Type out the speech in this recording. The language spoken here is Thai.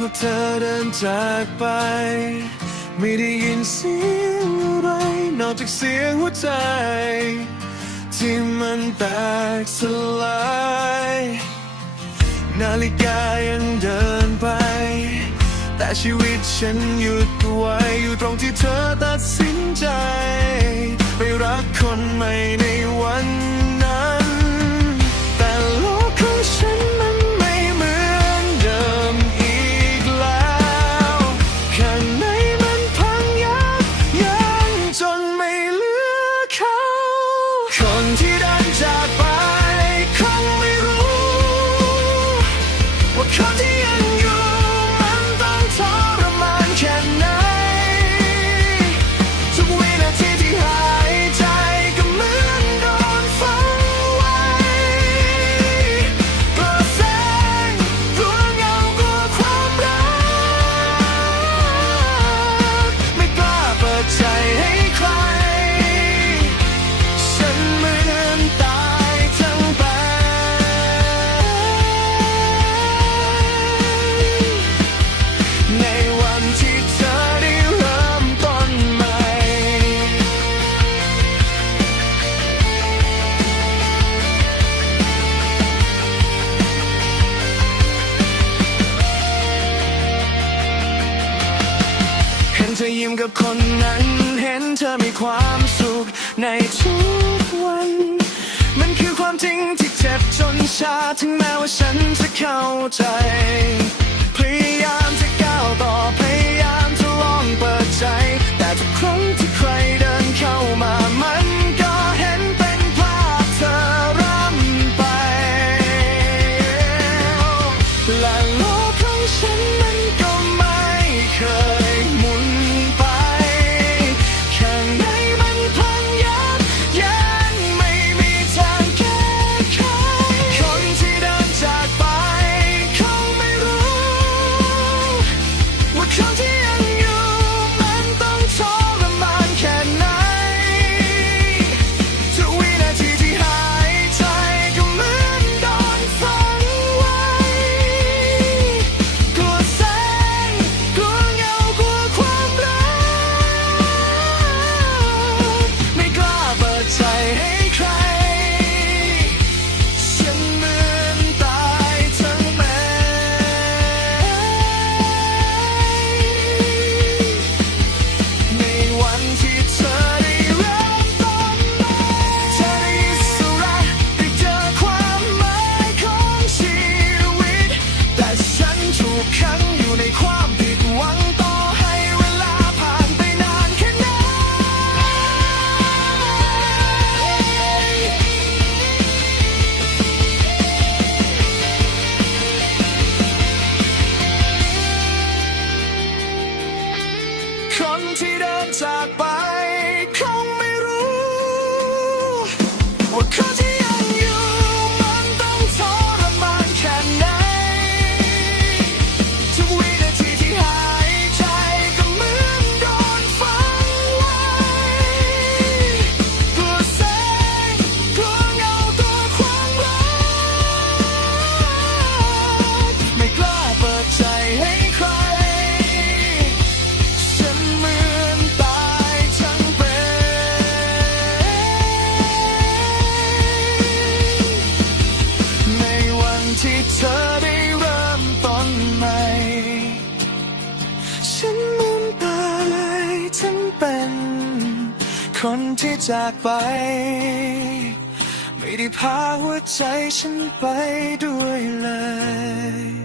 พอเธอเดินจากไป ไม่ได้ยินเสียงอะไร นอกจากเสียงหัวใจ ที่มันแตกสลาย นาฬิกายังเดินไป แต่ชีวิตฉันหยุดไว้อยู่ตรงที่เธอตัดสินใจ ไปรักคนใหม่ ธอยิ้มกับคนนั้น เห็นเธอมีความสุขในทุกวัน มันคือความจริงที่เจ็บจนชาถึงแม้ว่าฉันจะเข้าใจ คนที่จากไป ไม่ได้พาหัวใจฉันไปด้วยเลย